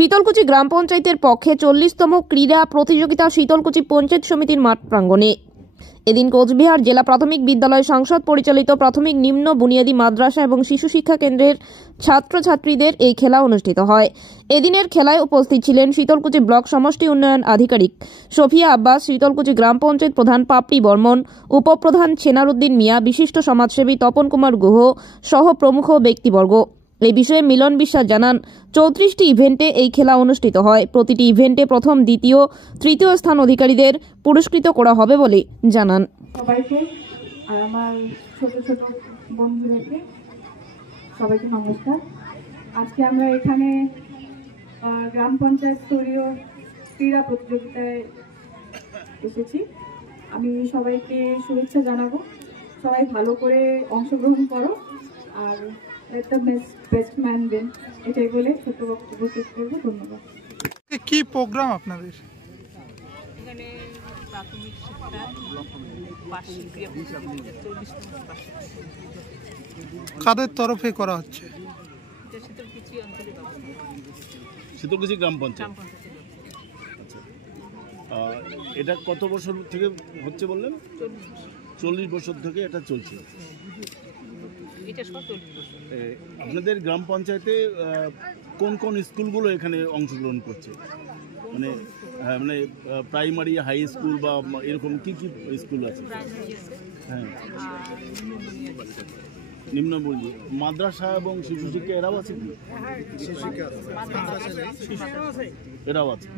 শীতলকুচি গ্রাম পঞ্চায়েতের পক্ষে 40তম ক্রীড়া প্রতিযোগিতা শীতলকুচি পঞ্চায়েত সমিতির মাঠ প্রাঙ্গণে। এদিন কোচবিহার জেলা প্রাথমিক বিদ্যালয় সংসদ পরিচালিত প্রাথমিক নিম্ন বুনিয়াদী মাদ্রাসা এবং শিশু শিক্ষা কেন্দ্রের ছাত্রছাত্রীদের এই খেলা অনুষ্ঠিত হয়। এদিনের খেলায় উপস্থিত ছিলেন শীতলকুচি ব্লক সমষ্টি উন্নয়ন আধিকারিক সফিয়া আব্বাস, শীতলকুচি গ্রাম পঞ্চায়েত প্রধান পাপড়ি বর্মন, উপপ্রধান ছেনারউদ্দিন মিয়া, বিশিষ্ট সমাজসেবী তপন কুমার গুহ সহ প্রমুখ ব্যক্তিবর্গ। এই বিষয়ে মিলন বিশ্বাস জানান, 34টি ইভেন্টে এই খেলা অনুষ্ঠিত হয়। প্রতিটি ইভেন্টে প্রথম, দ্বিতীয়, তৃতীয় স্থান অধিকারীদের পুরস্কৃত করা হবে বলে জানান। সবাইকে আর আমার ছোট ছোট বন্ধুদেরকে সবাইকে নমস্কার। আজকে আমরা এখানে গ্রাম পঞ্চায়েত স্তরীয় ক্রীড়া প্রতিযোগিতায় এসেছি। আমি সবাইকে শুভেচ্ছা জানাবো, সবাই ভালো করে অংশগ্রহণ করো আর let the best man win, এটাই বলে ছোট বক্তব্য শেষ করবো। ধন্যবাদ। কি প্রোগ্রাম আপনাদের এখানে? প্রাথমিক শিক্ষা বার্ষিক ক্রীড়া প্রতিযোগিতা 40তম বার্ষিক। কাদের তরফে করা হচ্ছে? এটা শীতলকুচি অঞ্চলে শীতলকুচি গ্রাম পঞ্চায়েত। গ্রাম পঞ্চায়েতের আচ্ছা, এটা কত বছর থেকে হচ্ছে বললেন? 40 বছর থেকে এটা চলছে। এটা সব 40 বছর। আপনাদের গ্রাম পঞ্চায়েতে কোন কোন স্কুলগুলো এখানে অংশগ্রহণ করছে? মানে হ্যাঁ, মানে প্রাইমারি, হাই স্কুল বা এরকম কি কি স্কুল আছে? প্রাইমারি আছে, হ্যাঁ, আর নিম্ন বুনিয়াদী আছে। নিম্ন বুনিয়াদী মাদ্রাসা এবং শিশু শিক্ষা এরাও আছে কি? এরাও আছে।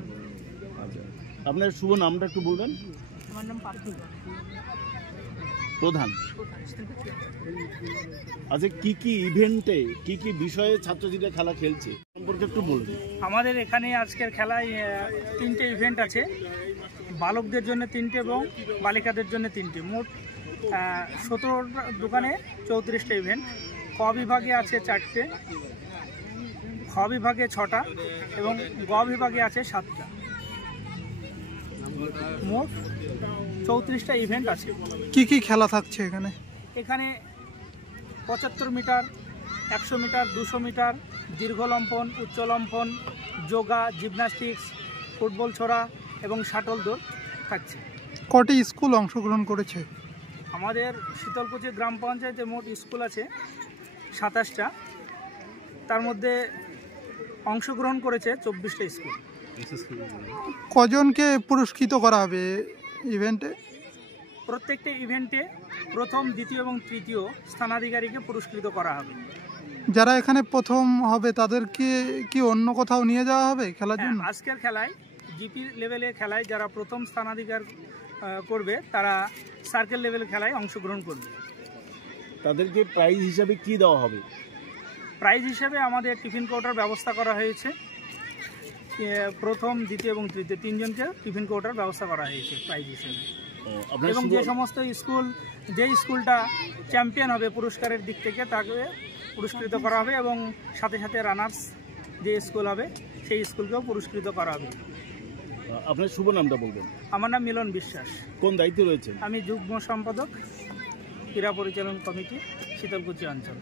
আচ্ছা, আপনার শুভ নামটা একটু বলবেন? আমার নাম পাপড়ি প্রধান। আচ্ছা, কি কি ইভেন্টে কি কি বিষয়ে ছাত্রছাত্রীরা খেলা খেলছে সম্পর্কে একটু বলবেন? আমাদের এখানে আজকের খেলায় 3টে ইভেন্ট আছে। বালকদের জন্য 3টে এবং বালিকাদের জন্য 3টে। মোট 17 দোকানে 34টা ইভেন্ট। ক বিভাগে আছে 4টে, খ বিভাগে 6টা এবং গ বিভাগে আছে 7টা। মোট 34টা ইভেন্ট আছে। কি কি খেলা থাকছে এখানে? এখানে 75 মিটার, 100 মিটার, 200 মিটার, দীর্ঘলম্ফন, উচ্চলম্ফন, যোগা, জিমন্যাস্টিক্স, ফুটবল ছোড়া এবং শাটল দৌড় থাকছে। কটি স্কুল অংশগ্রহণ করেছে? আমাদের শীতলকুচি গ্রাম পঞ্চায়েতে মোট স্কুল আছে 27টা। তার মধ্যে অংশগ্রহণ করেছে 24টা স্কুল। কজনকে পুরস্কৃত করা হবে ইভেন্টে? প্রত্যেকটা ইভেন্টে প্রথম, দ্বিতীয় এবং তৃতীয় স্থানাধিকারীকে পুরস্কৃত করা হবে। যারা এখানে প্রথম হবে তাদেরকে কি অন্য কোথাও নিয়ে যাওয়া হবে খেলার জন্য? আজকের খেলায় জিপি লেভেলে খেলায় যারা প্রথম স্থানাধিকার করবে তারা সার্কেল লেভেল খেলায় অংশগ্রহণ করবে। তাদেরকে প্রাইজ হিসাবে কি দেওয়া হবে? প্রাইজ হিসাবে আমাদের টিফিন কোটার ব্যবস্থা করা হয়েছে। প্রথম, দ্বিতীয় এবং তৃতীয় 3জনকে টিফিন কোটার ব্যবস্থা করা হয়েছে প্রাইজ হিসেবে। এবং যে সমস্ত স্কুল, যে স্কুলটা চ্যাম্পিয়ন হবে পুরস্কারের দিক থেকে তাকে পুরস্কৃত করা হবে এবং সাথে সাথে রানার্স যে স্কুল হবে সেই স্কুলকেও পুরস্কৃত করা হবে। আপনার শুভ নামটা বলবেন? আমার নাম মিলন বিশ্বাস। কোন দায়িত্বে রয়েছেন? আমি যুগ্ম সম্পাদক ক্রীড়া পরিচালন কমিটি শীতলকুচি অঞ্চল।